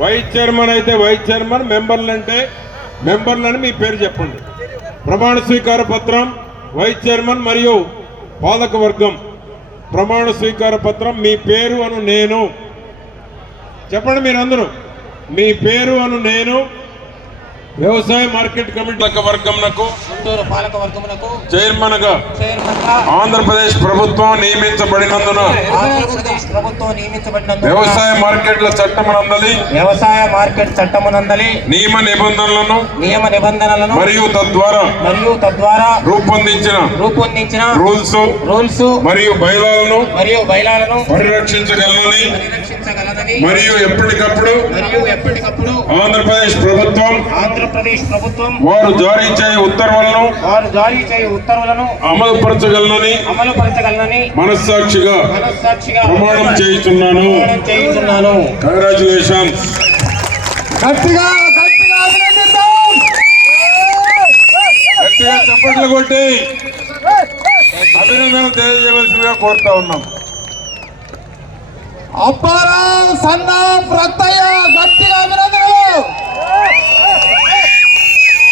Vice chairman అయితే vice chairman, మెంబర్లు అంటే మెంబర్లని మీ పేరు చెప్పండి. ప్రమాణ స్వీకార పత్రం వైస్ చైర్మన్ మరియు పాలక వర్గం ప్రమాణ స్వీకార పత్రం. మీ పేరు అను నేను చెప్పండి. మీరందరూ మీ పేరు అను నేను వ్యవసాయ మార్కెట్ కమిటీ వర్గంకు చైర్మన్ గా ఆంధ్రప్రదేశ్ ప్రభుత్వం నియమించబడినందున వ్యవసాయ మార్కెట్ల చట్టమునందలి నియమ నిబంధనలను మరియు తద్వారా రూపొందించిన రూల్స్ మరియు బైలాలను పరిరక్షించగలనని మరియు ఎప్పటికప్పుడు ఆంధ్రప్రదేశ్ ప్రభుత్వం వారు జారీ చేయు ఉత్తర్వులను అమలుపరచగలనని మనస్సాక్షిగా ప్రమాణం చేయుచున్నాను. కంగ్రాచులేషన్స్. గట్టిగా చప్పట్లు కొట్టి అభినందనలు తెలియజేయవలసిందిగా కోరుతా ఉన్నాం. అప్పారావు సన్నా